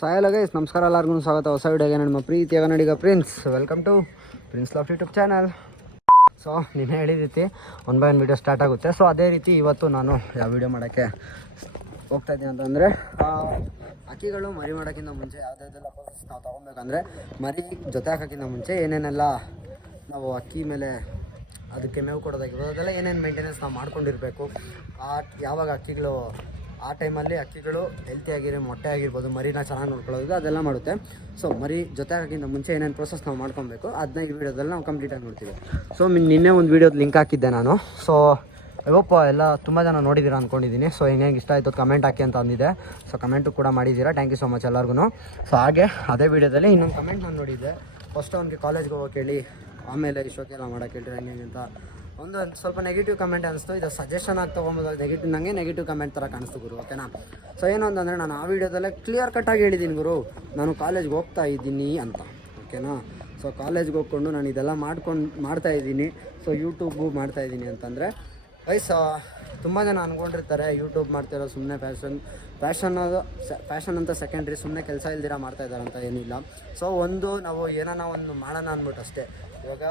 ಸಾಯಲ್ಲ guys, ನಮಸ್ಕಾರ ಎಲ್ಲರಿಗೂ ಸ್ವಾಗತ ಹೊಸ ವಿಡಿಯೋಗೆ. ನಮ್ಮ ಪ್ರೀತಿಯಾಗ ನಡಿಗ prince, welcome to prince loft YouTube channel. So ನೀನು ಹೇಳಿದ ರೀತಿ one by one video start ಆಗುತ್ತೆ. ಸೊ ಅದೇ ರೀತಿ ಇವತ್ತು ನಾನು ಯಾವ ವೀಡಿಯೋ ಮಾಡೋಕ್ಕೆ ಹೋಗ್ತಾಯಿದ್ದೀನಿ ಅಂತಂದರೆ, ಅಕ್ಕಿಗಳು ಮರಿ ಮಾಡೋಕ್ಕಿಂತ ಮುಂಚೆ ಯಾವುದಾದೆಲ್ಲ ಪ್ರೋಸೆಸ್ ನಾವು ತೊಗೊಬೇಕಂದ್ರೆ, ಮರಿ ಜೊತೆ ಹಾಕೋಕ್ಕಿಂತ ಮುಂಚೆ ಏನೇನೆಲ್ಲ ನಾವು ಅಕ್ಕಿ ಮೇಲೆ ಅದಕ್ಕೆ ಮೇವು ಕೊಡೋದಾಗಿರ್ಬೋದು, ಅದೆಲ್ಲ ಏನೇನು ಮೇಂಟೆನೆನ್ಸ್ ನಾವು ಮಾಡ್ಕೊಂಡಿರಬೇಕು. ಯಾವಾಗ ಅಕ್ಕಿಗಳು ಆ ಟೈಮಲ್ಲಿ ಅಕ್ಕಿಗಳು ಹೆಲ್ತಿಯಾಗಿರೋ ಮೊಟ್ಟೆ ಆಗಿರ್ಬೋದು, ಮರಿನ ಚೆನ್ನಾಗಿ ನೋಡ್ಕೊಳ್ಳೋದು ಅದೆಲ್ಲ ಮಾಡುತ್ತೆ. ಸೊ ಮರಿ ಜೊತೆ ಹಾಕೋಕ್ಕಿಂತ ಮುಂಚೆ ಏನೇನು ಪ್ರೋಸೆಸ್ ನಾವು ಮಾಡ್ಕೊಬೇಕು ಅದನ್ನ ಈ ವಿಡಿಯೋದಲ್ಲಿ ನಾವು ಕಂಪ್ಲೀಟಾಗಿ ನೋಡ್ತೀವಿ. ಸೊ ನಿನ್ನೆ ಒಂದು ವೀಡಿಯೋದ ಲಿಂಕ್ ಹಾಕಿದ್ದೆ ನಾನು. ಸೊ ಐವಪ್ಪ ಎಲ್ಲ ತುಂಬ ಜನ ನೋಡಿದ್ದೀರಾ ಅಂದ್ಕೊಂಡಿದ್ದೀನಿ. ಸೊ ಹೆಂಗೆ ಇಷ್ಟ ಆಯಿತು ಕಮೆಂಟ್ ಹಾಕಿ ಅಂತ ಅಂದಿದ್ದೆ. ಸೊ ಕಮೆಂಟು ಕೂಡ ಮಾಡಿದ್ದೀರಾ, ಥ್ಯಾಂಕ್ ಯು ಸೊ ಮಚ್ ಎಲ್ಲರಿಗೂ. ಸೊ ಹಾಗೆ ಅದೇ ವೀಡಿಯೋದಲ್ಲಿ ಇನ್ನೊಂದು ಕಮೆಂಟ್ ನಾನು ನೋಡಿದ್ದೆ. ಫಸ್ಟ್ ಅವ್ನಿಗೆ ಕಾಲೇಜ್ಗೆ ಹೋಗೋಕೆ ಹೇಳಿ, ಆಮೇಲೆ ಇಷ್ಟೊಕ್ಕೆಲ್ಲ ಮಾಡೋಕೆ ಹೇಳ್ರಿ ಹಂಗೆ ಅಂತ ಒಂದು ಸ್ವಲ್ಪ ನೆಗೆಟಿವ್ ಕಮೆಂಟ್ ಅನಿಸ್ತು. ಇದು ಸಜೆಷನ್ ಆಗಿ ತೊಗೊಬೋದು, ನನಗೆ ನೆಗೆಟಿವ್ ಕಮೆಂಟ್ ಥರ ಕಾಣಿಸ್ತು ಗುರು, ಓಕೆನಾ. ಸೊ ಏನು ಅಂತಂದರೆ, ನಾನು ಆ ವಿಡಿಯೋದಲ್ಲೇ ಕ್ಲಿಯರ್ ಕಟ್ಟಾಗಿ ಹೇಳಿದ್ದೀನಿ ಗುರು, ನಾನು ಕಾಲೇಜ್ಗೆ ಹೋಗ್ತಾ ಇದ್ದೀನಿ ಅಂತ, ಓಕೆನಾ. ಸೊ ಕಾಲೇಜ್ಗೆ ಹೋಗ್ಕೊಂಡು ನಾನು ಇದೆಲ್ಲ ಮಾಡ್ತಾಯಿದ್ದೀನಿ. ಸೊ ಯೂಟ್ಯೂಬು ಮಾಡ್ತಾಯಿದ್ದೀನಿ ಅಂತಂದರೆ ತುಂಬ ಜನ ಅಂದ್ಕೊಂಡಿರ್ತಾರೆ ಯೂಟ್ಯೂಬ್ ಮಾಡ್ತಿರೋ ಸುಮ್ಮನೆ ಫ್ಯಾಷನ್ ಅಂತ ಸೆಕೆಂಡ್ರಿ, ಸುಮ್ಮನೆ ಕೆಲಸ ಇಲ್ದಿರ ಮಾಡ್ತಾಯಿದ್ದಾರೆ ಅಂತ ಏನಿಲ್ಲ. ಸೊ ನಾವು ಒಂದು ಮಾಡೋಣ ಅಂದ್ಬಿಟ್ಟು ಅಷ್ಟೇ. ಇವಾಗ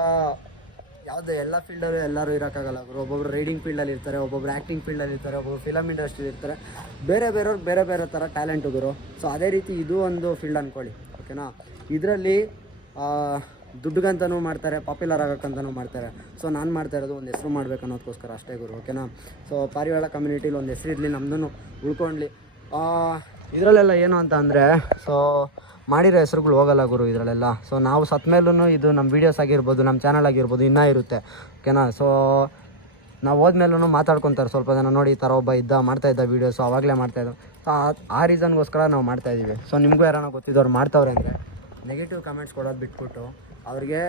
ಯಾವುದೇ ಎಲ್ಲ ಫೀಲ್ಡಲ್ಲೂ ಎಲ್ಲರೂ ಇರೋಕ್ಕಾಗಲ್ಲ ಗುರು. ಒಬ್ಬೊಬ್ರು ರೈಡಿಂಗ್ ಫೀಲ್ಡಲ್ಲಿ ಇರ್ತಾರೆ, ಒಬ್ಬೊಬ್ರು ಆ್ಯಕ್ಟಿಂಗ್ ಫೀಲ್ಡಲ್ಲಿ ಇರ್ತಾರೆ, ಒಬ್ಬೊಬ್ರು ಫಿಲಮ್ ಇಂಡಸ್ಟ್ರಿ ಇರ್ತಾರೆ. ಬೇರೆಯವ್ರು ಬೇರೆ ಥರ ಟ್ಯಾಲೆಂಟು ಗುರು. ಸೊ ಅದೇ ರೀತಿ ಇದು ಒಂದು ಫೀಲ್ಡ್ ಅಂದ್ಕೊಳ್ಳಿ, ಓಕೆನಾ. ಇದರಲ್ಲಿ ದುಡ್ಡುಗಂತನೂ ಮಾಡ್ತಾರೆ, ಪಾಪ್ಯುಲರ್ ಆಗೋಕ್ಕಂತನೂ ಮಾಡ್ತಾರೆ. ಸೊ ನಾನು ಮಾಡ್ತಾ ಇರೋದು ಒಂದು ಹೆಸರು ಮಾಡಬೇಕು ಅನ್ನೋದಕ್ಕೋಸ್ಕರ ಅಷ್ಟೇ ಗುರು, ಓಕೆನಾ. ಸೊ ಪಾರಿವಾಳ ಕಮ್ಯುನಿಟಿಲಿ ಒಂದು ಹೆಸರು ಇರಲಿ, ನಮ್ಮದನ್ನು ಉಳ್ಕೊಳ್ಳಿ. ಇದರಲ್ಲೆಲ್ಲ ಏನು ಅಂತ ಅಂದರೆ, ಸೊ ಮಾಡಿರೋ ಹೆಸರುಗಳು ಹೋಗಲ್ಲ ಗುರು ಇದರಲ್ಲೆಲ್ಲ. ಸೊ ನಾವು ಸತ್ತ ಮೇಲೂ ಇದು ನಮ್ಮ ವೀಡಿಯೋಸ್ ಆಗಿರ್ಬೋದು, ನಮ್ಮ ಚಾನಲ್ ಆಗಿರ್ಬೋದು ಇನ್ನೂ ಇರುತ್ತೆ, ಓಕೆನಾ. ಸೊ ನಾವು ಹೋದ್ಮೇಲೂ ಮಾತಾಡ್ಕೊತಾರೆ ಸ್ವಲ್ಪ ಜನ, ನೋಡಿ ಈ ಥರ ಒಬ್ಬ ಮಾಡ್ತಾಯಿದ್ದ ವೀಡಿಯೋಸು, ಆವಾಗಲೇ ಮಾಡ್ತಾಯಿದ್ದು. ಸೊ ಆ ರೀಸನ್ಗೋಸ್ಕರ ನಾವು ಮಾಡ್ತಾಯಿದ್ದೀವಿ. ಸೊ ನಿಮಗೂ ಯಾರನ್ನ ಗೊತ್ತಿದ್ದವ್ರು ಮಾಡ್ತಾವ್ರೆ ಅಂದರೆ ನೆಗೆಟಿವ್ ಕಮೆಂಟ್ಸ್ ಕೊಡೋದು ಬಿಟ್ಬಿಟ್ಟು ಅವ್ರಿಗೆ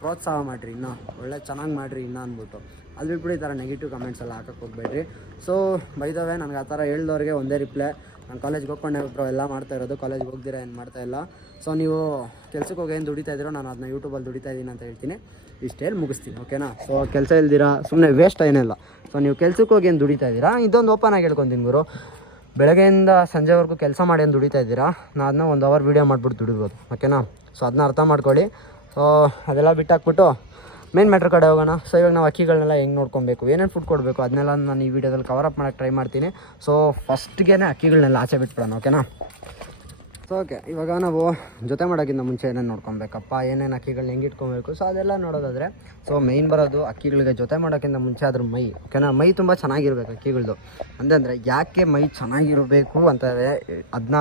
ಪ್ರೋತ್ಸಾಹ ಮಾಡಿರಿ, ಇನ್ನೂ ಒಳ್ಳೆ ಚೆನ್ನಾಗಿ ಮಾಡಿರಿ ಇನ್ನೂ ಅಂದ್ಬಿಟ್ಟು. ಅದು ಬಿಟ್ಬಿಟ್ಟು ಈ ಥರ ನೆಗೆಟಿವ್ ಕಮೆಂಟ್ಸ್ ಎಲ್ಲ ಹಾಕೋಕ್ಕೆ ಹೋಗ್ಬೇಡ್ರಿ. ಸೊ ಬೈ ದ ವೇ, ನನಗೆ ಆ ಥರ ಹೇಳ್ದವ್ರಿಗೆ ಒಂದೇ ರಿಪ್ಲೈ, ನಾನು ಕಾಲೇಜ್ಗೆ ಹೋಗ್ಕೊಂಡೆ ಬ್ರೋ ಎಲ್ಲ ಮಾಡ್ತಾ ಇರೋದು, ಕಾಲೇಜ್ಗೆ ಹೋಗ್ದಿರ ಏನು ಮಾಡ್ತಾಯಿಲ್ಲ. ಸೊ ನೀವು ಕೆಲ್ಸಕ್ಕೆ ಹೋಗಿ ಏನು ದುಡಿತಾ ಇದ್ದೀರೋ ನಾನು ಅದನ್ನ ಯೂಟ್ಯೂಬಲ್ಲಿ ದುಡಿತಾ ಇದ್ದೀನಿ ಅಂತ ಹೇಳ್ತೀನಿ. ಇಷ್ಟೇಳಿ ಮುಗಿಸ್ತೀನಿ, ಓಕೆನಾ. ಸೊ ಕೆಲಸ ಇಲ್ದಿರಾ ಸುಮ್ಮನೆ ವೇಸ್ಟ್ ಏನಿಲ್ಲ. ಸೊ ನೀವು ಕೆಲ್ಸಕ್ಕೆ ಹೋಗಿ ಏನು ದುಡಿತಾ ಇದ್ದೀರಾ, ಇದೊಂದು ಓಪನ್ ಆಗಿ ಹೇಳ್ಕೊತೀನಿ ಗುರು. ಬೆಳಗ್ಗೆಯಿಂದ ಸಂಜೆವರೆಗೂ ಕೆಲಸ ಮಾಡಿ ಏನು ದುಡಿತಾ ಇದ್ದೀರಾ, ನಾನು ಅದನ್ನ 1 ಅವರ್ ವೀಡಿಯೋ ಮಾಡಿಬಿಟ್ಟು ದುಡಿಬೋದು, ಓಕೆನಾ. ಸೊ ಅದನ್ನ ಅರ್ಥ ಮಾಡ್ಕೊಳ್ಳಿ. ಸೊ ಅದೆಲ್ಲ ಬಿಟ್ಟಾಕ್ಬಿಟ್ಟು ಮೇನ್ ಮ್ಯಾಟ್ರ್ ಕಡೆ ಹೋಗೋಣ. ಸೊ ಇವಾಗ ನಾವು ಅಕ್ಕಿಗಳನ್ನೆಲ್ಲ ಹೆಂಗೆ ನೋಡ್ಕೊಬೇಕು, ಏನೇನು ಫುಡ್ ಕೊಡಬೇಕು ಅದನ್ನೆಲ್ಲ ನಾನು ಈ ವಿಡಿಯೋದಲ್ಲಿ ಕವರ್ ಅಪ್ ಮಾಡೋಕ್ಕೆ ಟ್ರೈ ಮಾಡ್ತೀನಿ. ಸೊ ಫಸ್ಟ್ಗೆ ಅಕ್ಕಿಗಳನ್ನೆಲ್ಲ ಆಚೆ ಬಿಟ್ಬಿಡೋಣ, ಓಕೆನಾ. ಸೊ ಓಕೆ, ಇವಾಗ ನಾವು ಜೊತೆ ಮಾಡೋಕ್ಕಿಂತ ಮುಂಚೆ ಏನೇನು ನೋಡ್ಕೊಬೇಕಪ್ಪ, ಏನೇನು ಅಕ್ಕಿಗಳನ್ನ ಹೆಂಗೆ ಇಟ್ಕೊಬೇಕು, ಸೊ ಅದೆಲ್ಲ ನೋಡೋದಾದರೆ, ಸೊ ಮೇಯ್ನ್ ಬರೋದು ಅಕ್ಕಿಗಳಿಗೆ ಜೊತೆ ಮಾಡೋಕ್ಕಿಂತ ಮುಂಚೆ ಅದ್ರ ಮೈ, ಓಕೆನಾ. ಮೈ ತುಂಬ ಚೆನ್ನಾಗಿರ್ಬೇಕು ಅಕ್ಕಿಗಳದ್ದು. ಅಂದರೆ ಯಾಕೆ ಮೈ ಚೆನ್ನಾಗಿರಬೇಕು ಅಂತಂದರೆ, ಅದನ್ನ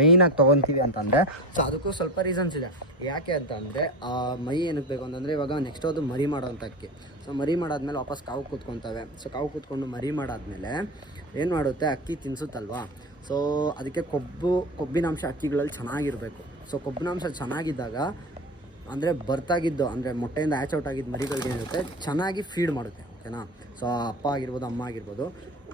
ಮೇಯ್ನಾಗಿ ತೊಗೊತೀವಿ ಅಂತಂದರೆ, ಸೊ ಅದಕ್ಕೂ ಸ್ವಲ್ಪ ರೀಸನ್ಸ್ ಇದೆ. ಯಾಕೆ ಅಂತ ಅಂದರೆ, ಆ ಮೈ ಏನಕ್ಕೆ ಬೇಕು ಅಂತಂದರೆ, ಇವಾಗ ನೆಕ್ಸ್ಟ್ ಅದು ಮರಿ ಮಾಡೋವಂಥ ಅಕ್ಕಿ. ಸೊ ಮರಿ ಮಾಡಾದ್ಮೇಲೆ ವಾಪಸ್ ಕಾವು ಕೂತ್ಕೊತವೆ. ಸೊ ಕಾವು ಕೂತ್ಕೊಂಡು ಮರಿ ಮಾಡಾದ್ಮೇಲೆ ಏನು ಮಾಡುತ್ತೆ, ಅಕ್ಕಿ ತಿನ್ನಿಸುತ್ತಲ್ವಾ. ಸೊ ಅದಕ್ಕೆ ಕೊಬ್ಬಿನಾಂಶ ಅಕ್ಕಿಗಳಲ್ಲಿ ಚೆನ್ನಾಗಿರಬೇಕು. ಸೊ ಕೊಬ್ಬಿನಾಂಶ ಚೆನ್ನಾಗಿದ್ದಾಗ ಅಂದರೆ ಬರ್ತಾಗಿದ್ದು, ಅಂದರೆ ಮೊಟ್ಟೆಯಿಂದ ಆಚ್ ಔಟ್ ಆಗಿದ್ದು ಮರಿಗಳಿಗೆ ಏನಿರುತ್ತೆ, ಚೆನ್ನಾಗಿ ಫೀಡ್ ಮಾಡುತ್ತೆ, ಓಕೆನಾ. ಸೊ ಅಪ್ಪ ಆಗಿರ್ಬೋದು, ಅಮ್ಮ ಆಗಿರ್ಬೋದು,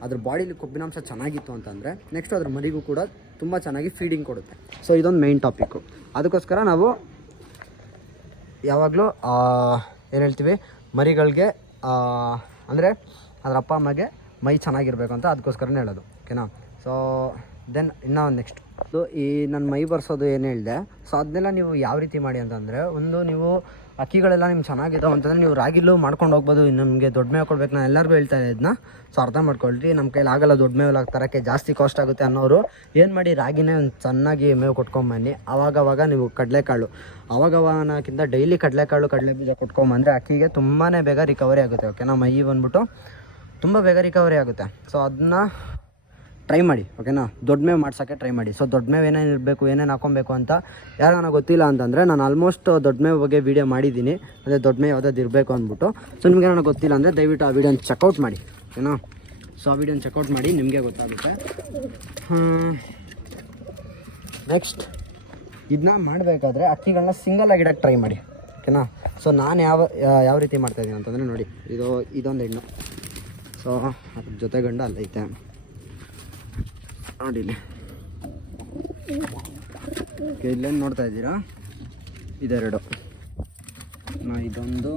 ಅದ್ರ ಬಾಡಿಲಿ ಕೊಬ್ಬಿನಾಂಶ ಚೆನ್ನಾಗಿತ್ತು ಅಂತಂದರೆ ನೆಕ್ಸ್ಟ್ ಅದ್ರ ಮರಿಗೂ ಕೂಡ ತುಂಬ ಚೆನ್ನಾಗಿ ಫೀಡಿಂಗ್ ಕೊಡುತ್ತೆ. ಸೊ ಇದೊಂದು ಮೇಯ್ನ್ ಟಾಪಿಕ್ಕು. ಅದಕ್ಕೋಸ್ಕರ ನಾವು ಯಾವಾಗಲೂ ಏನು ಹೇಳ್ತೀವಿ, ಮರಿಗಳಿಗೆ ಅಂದರೆ ಅದರ ಅಪ್ಪ ಅಮ್ಮಗೆ ಮೈ ಚೆನ್ನಾಗಿರಬೇಕು ಅಂತ ಅದಕ್ಕೋಸ್ಕರನೇ ಹೇಳೋದು, ಓಕೆನಾ. ಸೊ ದೆನ್ ಇನ್ನೂ ನೆಕ್ಸ್ಟ್ ಈ ನನ್ನ ಮೈ ಬರ್ಸೋದು ಏನು ಹೇಳಿದೆ. ಸೊ ಅದನ್ನೆಲ್ಲ ನೀವು ಯಾವ ರೀತಿ ಮಾಡಿ ಅಂತಂದರೆ, ನೀವು ಅಕ್ಕಿಗಳೆಲ್ಲ ನಿಮ್ಗೆ ಚೆನ್ನಾಗಿದ್ದಾವೆ ಅಂತಂದರೆ ನೀವು ರಾಗಿಲೂ ಮಾಡ್ಕೊಂಡು ಹೋಗ್ಬೋದು. ನಮಗೆ ದೊಡ್ಡ ಮೇವು ಕೊಡ್ಬೇಕು, ನಾನು ಎಲ್ಲರಿಗೂ ಹೇಳ್ತಾ ಇದನ್ನ. ಸೊ ಅರ್ಥ ಮಾಡ್ಕೊಳ್ರಿ, ನಮ್ಮ ಕೈಲಿ ಆಗಲ್ಲ ದೊಡ್ಡ ಮೇವು ತರೋಕ್ಕೆ, ಜಾಸ್ತಿ ಕಾಸ್ಟ್ ಆಗುತ್ತೆ ಅನ್ನೋರು ಏನು ಮಾಡಿ, ರಾಗಿನೇ ಒಂದು ಚೆನ್ನಾಗಿ ಮೇವು ಕೊಟ್ಕೊಂಬನ್ನಿ. ಆವಾಗವಾಗ ನೀವು ಕಡಲೆಕಾಳು, ಆವಾಗವಾನಕ್ಕಿಂತ ಡೈಲಿ ಕಡಲೆಕಾಳು, ಕಡಲೆ ಬೀಜ ಕೊಟ್ಕೊಂಬಂದರೆ ಅಕ್ಕಿಗೆ ತುಂಬಾ ಬೇಗ ರಿಕವರಿ ಆಗುತ್ತೆ, ಓಕೆನಾ. ಮೈ ಬಂದ್ಬಿಟ್ಟು ತುಂಬ ಬೇಗ ರಿಕವರಿ ಆಗುತ್ತೆ. ಸೊ ಅದನ್ನ ಟ್ರೈ ಮಾಡಿ, ಓಕೆನಾ. ದೊಡ್ಡ ಮೇವು ಮಾಡ್ಸೋಕ್ಕೆ ಟ್ರೈ ಮಾಡಿ. ಸೊ ದೊಡ್ಡ ಮೇವು ಏನೇನು ಇರಬೇಕು, ಏನೇನು ಹಾಕೊಬೇಕು ಅಂತ ಯಾರು ಗೊತ್ತಿಲ್ಲ ಅಂತಂದರೆ, ನಾನು ಆಲ್ಮೋಸ್ಟ್ ದೊಡ್ಡ ಮೇವು ಬಗ್ಗೆ ವೀಡಿಯೋ ಮಾಡಿದ್ದೀನಿ, ಅದೇ ದೊಡ್ಡ ಮೇವು ಯಾವುದಾದ್ರು ಇರಬೇಕು ಅಂದ್ಬಿಟ್ಟು. ಸೊ ನಿಮಗೆ ನನಗೆ ಗೊತ್ತಿಲ್ಲ ಅಂದರೆ ದಯವಿಟ್ಟು ಆ ವೀಡಿಯೋನ ಚೆಕ್ಔಟ್ ಮಾಡಿ, ಓಕೆನಾ. ಸೊ ಆ ವೀಡಿಯೋನ ಚೆಕ್ಔಟ್ ಮಾಡಿ, ನಿಮಗೆ ಗೊತ್ತಾಗುತ್ತೆ. ನೆಕ್ಸ್ಟ್ ಇದನ್ನ ಮಾಡಬೇಕಾದ್ರೆ ಅಕ್ಕಿಗಳನ್ನ ಸಿಂಗಲ್ ಆಗಿಡೋಕ್ಕೆ ಟ್ರೈ ಮಾಡಿ, ಓಕೆನಾ. ಸೊ ನಾನು ಯಾವ ರೀತಿ ಮಾಡ್ತಾಯಿದ್ದೀನಿ ಅಂತಂದರೆ, ನೋಡಿ ಇದೊಂದು ಹೆಣ್ಣು. ಸೊ ಅದ್ರ ಜೊತೆ ಗಂಡ ಅಲ್ಲೈತೆ ನೋಡಿ, ಇಲ್ಲೇನು ನೋಡ್ತಾ ಇದ್ದೀರಾ, ಇದೆರಡು, ಇದೊಂದು,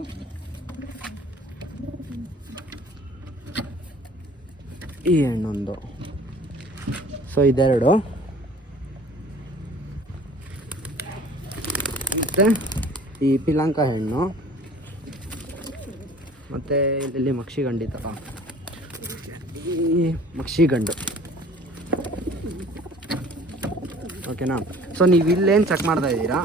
ಈ ಹೆಣ್ಣೊಂದು. ಸೊ ಇದೆರಡು ಮತ್ತು ಈ ಪಿಲಾಂಕ ಹೆಣ್ಣು, ಮತ್ತು ಇಲ್ಲಿ ಮಕ್ಷಿ ಗಂಡಿತಲ್ಲ, ಈ ಮಕ್ಷಿ ಗಂಡು. ಓಕೆನಾ. ಸೊ ನೀವು ಇಲ್ಲೇನು ಚೆಕ್ ಮಾಡ್ತಾ ಇದ್ದೀರಾ,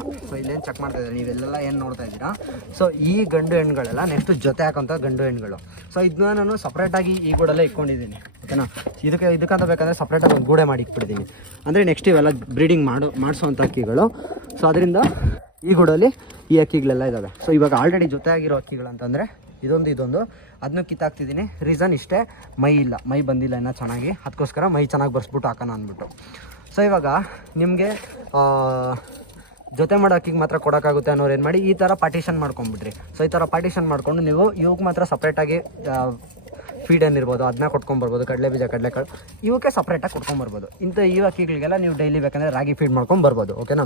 ನೀವೆಲ್ಲ ಏನು ನೋಡ್ತಾ ಇದ್ದೀರಾ. ಸೊ ಈ ಗಂಡು ಹೆಣ್ಣುಗಳೆಲ್ಲ ನೆಕ್ಸ್ಟ್ ಜೊತೆ ಹಾಕೋಂಥ ಗಂಡು ಹೆಣ್ಣುಗಳು. ಸೊ ಇದನ್ನ ನಾನು ಸಪ್ರೇಟಾಗಿ ಈ ಗೂಡಲ್ಲೇ ಇಟ್ಕೊಂಡಿದ್ದೀನಿ. ಓಕೆನಾ. ಇದಕ್ಕಂತ ಬೇಕಂದರೆ ಸಪ್ರೇಟಾಗಿ ಒಂದು ಗೂಡೆ ಮಾಡಿ ಇಟ್ಬಿಡ್ತೀನಿ. ಅಂದರೆ ನೆಕ್ಸ್ಟ್ ಇವೆಲ್ಲ ಬ್ರೀಡಿಂಗ್ ಮಾಡಿಸೋವಂಥ ಅಕ್ಕಿಗಳು. ಸೊ ಅದರಿಂದ ಈ ಗೂಡಲ್ಲಿ ಈ ಅಕ್ಕಿಗಳೆಲ್ಲ ಇದ್ದಾವೆ. ಸೊ ಇವಾಗ ಆಲ್ರೆಡಿ ಜೊತೆ ಆಗಿರೋ ಅಕ್ಕಿಗಳು ಅಂತಂದರೆ ಇದೊಂದು ಅದನ್ನು ಕಿತ್ತಾಕ್ತಿದ್ದೀನಿ. ರೀಸನ್ ಇಷ್ಟೇ, ಮೈ ಬಂದಿಲ್ಲ ಇನ್ನೂ ಚೆನ್ನಾಗಿ, ಅದಕ್ಕೋಸ್ಕರ ಮೈ ಚೆನ್ನಾಗಿ ಬರ್ಸ್ಬಿಟ್ಟು ಹಾಕೋಣ ಅಂದ್ಬಿಟ್ಟು. ಸೊ ಇವಾಗ ನಿಮಗೆ ಜೊತೆ ಮಾಡೋ ಅಕ್ಕಿಗೆ ಮಾತ್ರ ಕೊಡೋಕ್ಕಾಗುತ್ತೆ ಅನ್ನೋರು ಏನು ಮಾಡಿ, ಈ ಥರ ಪಾರ್ಟಿಷನ್ ಮಾಡ್ಕೊಂಬಿಡ್ರಿ. ಸೊ ಈ ಥರ ಪಾರ್ಟಿಷನ್ ಮಾಡ್ಕೊಂಡು ನೀವು ಇವಕ್ಕೆ ಮಾತ್ರ ಸಪ್ರೇಟಾಗಿ ಫೀಡ್ ಏನಿರ್ಬೋದು ಅದನ್ನ ಕೊಟ್ಕೊಂಬರ್ಬೋದು. ಕಡಲೆ ಬೀಜ, ಕಡಲೆಕಾಳು ಇವಕ್ಕೆ ಸಪ್ರೇಟಾಗಿ ಕೊಟ್ಕೊಂಬರ್ಬೋದು. ಈ ಅಕ್ಕಿಗಳಿಗೆಲ್ಲ ನೀವು ಡೈಲಿ ಬೇಕಂದರೆ ರಾಗಿ ಫೀಡ್ ಮಾಡ್ಕೊಂಬರ್ಬೋದು. ಓಕೆನಾ.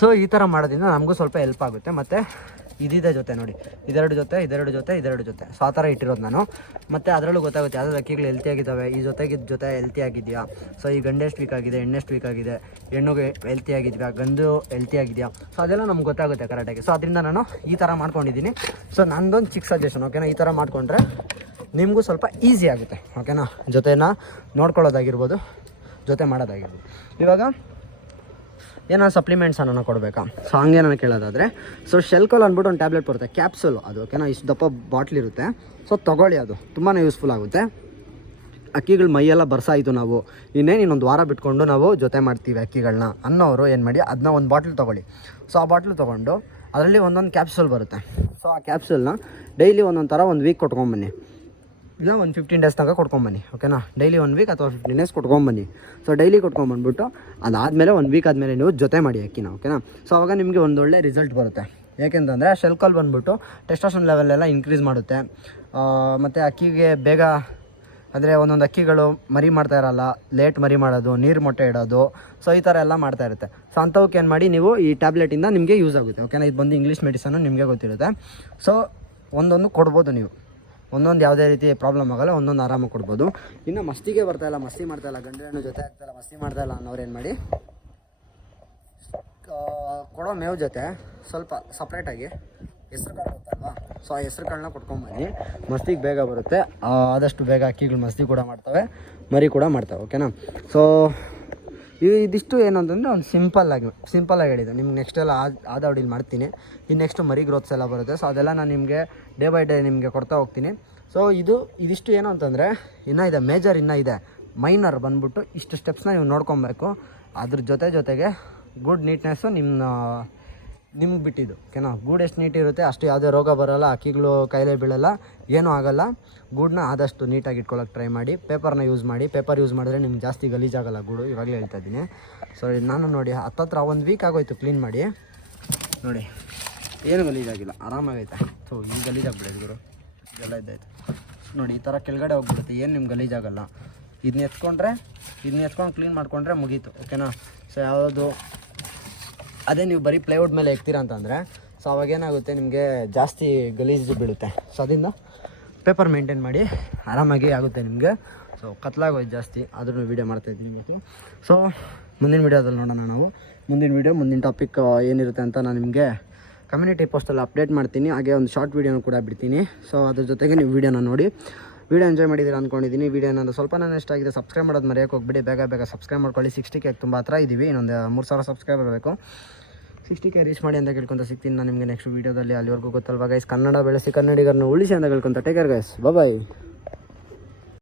ಸೊ ಈ ಥರ ಮಾಡೋದ್ರಿಂದ ನಮಗೂ ಸ್ವಲ್ಪ ಹೆಲ್ಪ್ ಆಗುತ್ತೆ. ಮತ್ತು ಇದಿದೆ ಜೊತೆ ನೋಡಿ, ಇದೆರಡು ಜೊತೆ. ಸೊ ಆ ಥರ ಇಟ್ಟಿರೋದು ನಾನು. ಮತ್ತು ಅದರಲ್ಲೂ ಗೊತ್ತಾಗುತ್ತೆ ಯಾವ್ದಾದ್ರು ಅಕ್ಕಿಗಳು ಹೆಲ್ತಿ ಆಗಿದ್ದಾವೆ, ಈ ಜೊತೆ ಹೆಲ್ತಿ ಆಗಿದೆಯಾ. ಸೊ ಈ ಗಂಡು ಎಷ್ಟು ವೀಕ್ ಆಗಿದೆ, ಹೆಣ್ಣು ಎಷ್ಟು ವೀಕ್ ಆಗಿದೆ, ಹೆಣ್ಣುಗೆ ಹೆಲ್ತಿ ಆಗಿದೆಯಾ, ಗಂಡು ಹೆಲ್ತಿ ಆಗಿದೆಯಾ. ಸೊ ಅದೆಲ್ಲ ನಮ್ಗೆ ಗೊತ್ತಾಗುತ್ತೆ ಕರೆಕ್ಟಾಗಿ. ಸೊ ಅದರಿಂದ ನಾನು ಈ ಥರ ಮಾಡ್ಕೊಂಡಿದ್ದೀನಿ. ಸೊ ನಂದೊಂದು ಚಿಕ್ಕ ಸಜೆಷನ್. ಓಕೆನಾ. ಈ ಥರ ಮಾಡಿಕೊಂಡ್ರೆ ನಿಮಗೂ ಸ್ವಲ್ಪ ಈಸಿ ಆಗುತ್ತೆ. ಓಕೆನಾ. ಜೊತೆನ ನೋಡ್ಕೊಳ್ಳೋದಾಗಿರ್ಬೋದು, ಜೊತೆ ಮಾಡೋದಾಗಿರ್ಬೋದು. ಇವಾಗ ಏನೋ ಸಪ್ಲಿಮೆಂಟ್ಸ್ ಅನ್ನೋ ಕೊಡಬೇಕಾ. ಸೊ ಹಂಗೆ ನಾನು ಕೇಳೋದಾದರೆ, ಸೊ ಶೆಲ್ಕೋಲ್ ಅಂದ್ಬಿಟ್ಟು ಒಂದು ಟ್ಯಾಬ್ಲೆಟ್ ಬರುತ್ತೆ, ಕ್ಯಾಪ್ಸೂಲು ಅದು. ಓಕೆನಾ. ಇಷ್ಟು ದಪ್ಪ ಬಾಟ್ಲ್ ಇರುತ್ತೆ. ಸೊ ತೊಗೊಳ್ಳಿ, ಅದು ತುಂಬಾ ಯೂಸ್ಫುಲ್ ಆಗುತ್ತೆ. ಅಕ್ಕಿಗಳು ಮೈಯೆಲ್ಲ ಬರ್ಸಾಯಿತು, ನಾವು ಇನ್ನೊಂದು ವಾರ ಬಿಟ್ಕೊಂಡು ನಾವು ಜೊತೆ ಮಾಡ್ತೀವಿ ಅಕ್ಕಿಗಳನ್ನ ಅನ್ನೋರು ಏನು ಮಾಡಿ, ಅದನ್ನ ಒಂದು ಬಾಟ್ಲ್ ತೊಗೊಳ್ಳಿ. ಸೊ ಆ ಬಾಟ್ಲು ತೊಗೊಂಡು ಅದರಲ್ಲಿ ಒಂದೊಂದು ಕ್ಯಾಪ್ಸೂಲ್ ಬರುತ್ತೆ. ಸೊ ಆ ಕ್ಯಾಪ್ಸೂಲ್ನ ಡೈಲಿ ಒಂದೊಂದು ಥರ ಒಂದು ವೀಕ್ ಕೊಟ್ಕೊಂಬನ್ನಿ, ಇಲ್ಲ ಒಂದು 15 ಡೇಸ್ ತನಕ ಕೊಟ್ಕೊಂಬನ್ನಿ. ಓಕೆನಾ. ಡೈಲಿ 1 ವೀಕ್ ಅಥವಾ 15 ಡೇಸ್ ಕೊಟ್ಕೊಂಬನ್ನಿ. ಸೊ ಡೈಲಿ ಕೊಟ್ಕೊಂಬಂದ್ಬಿಟ್ಟು ಅದಾದಮೇಲೆ 1 ವೀಕ್ ಆದಮೇಲೆ ನೀವು ಜೊತೆ ಮಾಡಿ ಅಕ್ಕಿನ. ಓಕೆನಾ. ಸೊ ಅವಾಗ ನಿಮಗೆ ಒಂದೊಳ್ಳೆ ರಿಸಲ್ಟ್ ಬರುತ್ತೆ. ಏಕೆಂತಂದರೆ ಶೆಲ್ಕೋಲ್ ಬಂದುಬಿಟ್ಟು ಟೆಸ್ಟೋಸ್ಟೆರಾನ್ ಲೆವೆಲ್ಲೆಲ್ಲ ಇನ್ಕ್ರೀಸ್ ಮಾಡುತ್ತೆ. ಮತ್ತು ಅಕ್ಕಿಗೆ ಬೇಗ, ಅಂದರೆ ಒಂದೊಂದು ಅಕ್ಕಿಗಳು ಮರಿ ಮಾಡ್ತಾ ಇರಲ್ಲ, ಲೇಟ್ ಮರಿ ಮಾಡೋದು, ನೀರು ಮೊಟ್ಟೆ ಇಡೋದು. ಸೊ ಈ ಥರ ಎಲ್ಲ ಮಾಡ್ತಾ ಇರುತ್ತೆ. ಸೊ ಅಂಥವಕ್ಕೆ ಏನು ಮಾಡಿ, ನೀವು ಈ ಟ್ಯಾಬ್ಲೆಟಿಂದ ನಿಮಗೆ ಯೂಸ್ ಆಗುತ್ತೆ. ಓಕೆನಾ. ಇದು ಬಂದು ಇಂಗ್ಲೀಷ್ ಮೆಡಿಸನ್ನು, ನಿಮಗೆ ಗೊತ್ತಿರುತ್ತೆ. ಸೊ ಒಂದೊಂದು ಕೊಡ್ಬೋದು ನೀವು, ಒಂದೊಂದು ಯಾವುದೇ ರೀತಿ ಪ್ರಾಬ್ಲಮ್ ಆಗೋಲ್ಲ, ಒಂದೊಂದು ಆರಾಮಾಗಿ ಕೊಡ್ಬೋದು. ಇನ್ನು ಮಸ್ತಿ ಮಾಡ್ತಾಯಿಲ್ಲ, ಗಂಡು ಹೆಣ್ಣು ಜೊತೆ ಆಗ್ತಾಯಿಲ್ಲ, ಮಸ್ತಿ ಮಾಡ್ತಾಯಿಲ್ಲ ಅನ್ನೋರು ಏನು ಮಾಡಿ, ಕೊಡೋ ಮೇವು ಜೊತೆ ಸ್ವಲ್ಪ ಸಪ್ರೇಟಾಗಿ ಹೆಸ್ರು ಕಾಳು ಗೊತ್ತಲ್ವಾ. ಸೊ ಆ ಹೆಸ್ರು ಕಾಳನ್ನ ಕೊಟ್ಕೊಂಬನ್ನಿ, ಮಸ್ತಿಗೆ ಬೇಗ ಬರುತ್ತೆ. ಆದಷ್ಟು ಬೇಗ ಅಕ್ಕಿಗಳು ಮಸ್ತಿ ಕೂಡ ಮಾಡ್ತವೆ, ಮರಿ ಕೂಡ ಮಾಡ್ತವೆ. ಓಕೆನಾ. ಸೊ ಇದಿಷ್ಟು ಏನು ಅಂತಂದರೆ ಒಂದು ಸಿಂಪಲ್ಲಾಗಿ ಹೇಳಿದೆ. ನಿಮ್ಗೆ ನೆಕ್ಸ್ಟ್ ಎಲ್ಲ ಆದವಡಿಲಿ ಮಾಡ್ತೀನಿ. ಇನ್ನು ನೆಕ್ಸ್ಟ್ ಮರಿ ಗ್ರೋತ್ಸ್ ಎಲ್ಲ ಬರುತ್ತೆ. ಸೊ ಅದೆಲ್ಲ ನಾನು ನಿಮಗೆ ಡೇ ಬೈ ಡೇ ನಿಮಗೆ ಕೊಡ್ತಾ ಹೋಗ್ತೀನಿ. ಸೊ ಇದಿಷ್ಟು ಏನು ಅಂತಂದರೆ ಇನ್ನೂ ಇದೆ, ಮೇಜರ್ ಇನ್ನೂ ಇದೆ. ಮೈನರ್ ಬಂದ್ಬಿಟ್ಟು ಇಷ್ಟು ಸ್ಟೆಪ್ಸ್ನ ನೀವು ನೋಡ್ಕೊಬೇಕು. ಅದ್ರ ಜೊತೆಗೆ ಗುಡ್ ನೀಟ್ನೆಸ್ಸು ನಿಮ್ಗೆ ಬಿಟ್ಟಿದ್ದು. ಓಕೆನಾ. ಗೂಡು ಎಷ್ಟು ನೀಟ್ ಇರುತ್ತೆ ಅಷ್ಟು ಯಾವುದೇ ರೋಗ ಬರೋಲ್ಲ, ಅಕ್ಕಿಗಳು ಕಾಯಿಲೆ ಬೀಳಲ್ಲ, ಏನೂ ಆಗೋಲ್ಲ. ಗೂಡನ್ನ ಆದಷ್ಟು ನೀಟಾಗಿ ಇಟ್ಕೊಳ್ಳೋಕೆ ಟ್ರೈ ಮಾಡಿ. ಪೇಪರ್ನ ಯೂಸ್ ಮಾಡಿ. ಪೇಪರ್ ಯೂಸ್ ಮಾಡಿದ್ರೆ ನಿಮ್ಗೆ ಜಾಸ್ತಿ ಗಲೀಜಾಗಲ್ಲ ಗೂಡು, ಇವಾಗಲೇ ಹೇಳ್ತಾ ಇದ್ದೀನಿ. ಸೊ ನಾನು ನೋಡಿ ಹತ್ತತ್ರ 1 ವೀಕ್ ಆಗೋಯ್ತು ಕ್ಲೀನ್ ಮಾಡಿ. ನೋಡಿ ಏನು ಗಲೀಜಾಗಿಲ್ಲ, ಆರಾಮಾಗೈತೆ. ಸೊ ಈ ಗಲೀಜಾಗ್ಬಿಡೋದು ಗುರು, ಇದೆಲ್ಲ ಇದ್ದಾಯ್ತು ನೋಡಿ. ಈ ಥರ ಕೆಳಗಡೆ ಹೋಗ್ಬಿಡುತ್ತೆ, ಏನು ನಿಮ್ಗೆ ಗಲೀಜಾಗಲ್ಲ. ಇದನ್ನ ಎತ್ಕೊಂಡು ಕ್ಲೀನ್ ಮಾಡಿಕೊಂಡ್ರೆ ಮುಗೀತು. ಓಕೆನಾ. ಸೊ ಯಾವುದು ಅದೇ ನೀವು ಬರೀ ಪ್ಲೈವುಡ್ ಮೇಲೆ ಇಕ್ತೀರಾ ಅಂತಂದರೆ, ಸೊ ಅವಾಗೇನಾಗುತ್ತೆ, ನಿಮಗೆ ಜಾಸ್ತಿ ಗಲೀಜು ಬೀಳುತ್ತೆ. ಸೊ ಅದರಿಂದ ಪೇಪರ್ ಮೇಂಟೈನ್ ಮಾಡಿ, ಆರಾಮಾಗಿ ಆಗುತ್ತೆ ನಿಮಗೆ. ಸೊ ಕತ್ಲಾಗೋಯ್ತು ಜಾಸ್ತಿ, ಆದ್ರೂ ವೀಡಿಯೋ ಮಾಡ್ತಾಯಿದ್ದೀನಿ ಇವತ್ತು. ಸೊ ಮುಂದಿನ ವೀಡಿಯೋದಲ್ಲಿ ನೋಡೋಣ ನಾವು. ಮುಂದಿನ ಟಾಪಿಕ್ ಏನಿರುತ್ತೆ ಅಂತ ನಾನು ನಿಮಗೆ ಕಮ್ಯುನಿಟಿ ಪೋಸ್ಟಲ್ಲಿ ಅಪ್ಡೇಟ್ ಮಾಡ್ತೀನಿ. ಹಾಗೆ ಒಂದು ಶಾರ್ಟ್ ವೀಡಿಯೋನು ಕೂಡ ಬಿಡ್ತೀನಿ. ಸೊ ಅದ್ರ ಜೊತೆಗೆ ನೀವು ವೀಡಿಯೋನ ನೋಡಿ, ವೀಡಿಯೋ ಎಂಜಾಯ್ ಮಾಡಿದ್ದೀರಾ ಅಂದ್ಕೊಂಡಿದ್ದೀನಿ. ವೀಡಿಯೋ ಏನಾದರೂ ಸ್ವಲ್ಪ ನಾನು ಇಷ್ಟ ಆಗಿದೆ, ಸಬ್ಸ್ಕ್ರೈಬ್ ಮಾಡೋದು ಮರೆಯೋಕೆ ಹೋಗ್ಬಿಡಿ. ಬೇಗ ಸಬ್ಸ್ಕ್ರೈಬ್ ಮಾಡ್ಕೊಳ್ಳಿ. 60K ತುಂಬ ಹತ್ರ ಇದ್ದೀವಿ, ಇನ್ನೊಂದು 3000 ಸಬ್ಸ್ಕ್ರೈಬರ್ ಬೇಕು. 60K ರೀಚ್ ಮಾಡಿ ಅಂತ ಕೇಳ್ಕೊಂತ ಸಿಗ್ತೀನಿ ನಾನು ನಿಮಗೆ ನೆಕ್ಸ್ಟ್ ವೀಡಿಯೋದಲ್ಲಿ. ಅಲ್ಲಿವರೆಗೂ ಗೊತ್ತಲ್ವಾ ಗೈಸ್, ಕನ್ನಡ ಬೆಳೆಸಿ ಕನ್ನಡಿಗರನ್ನು ಉಳಿಸಿ ಅಂತ ಕೇಳ್ಕೊಂತ. ಟೇಕ್ ಕೇರ್ ಗೈಸ್, ಬಾಯ್.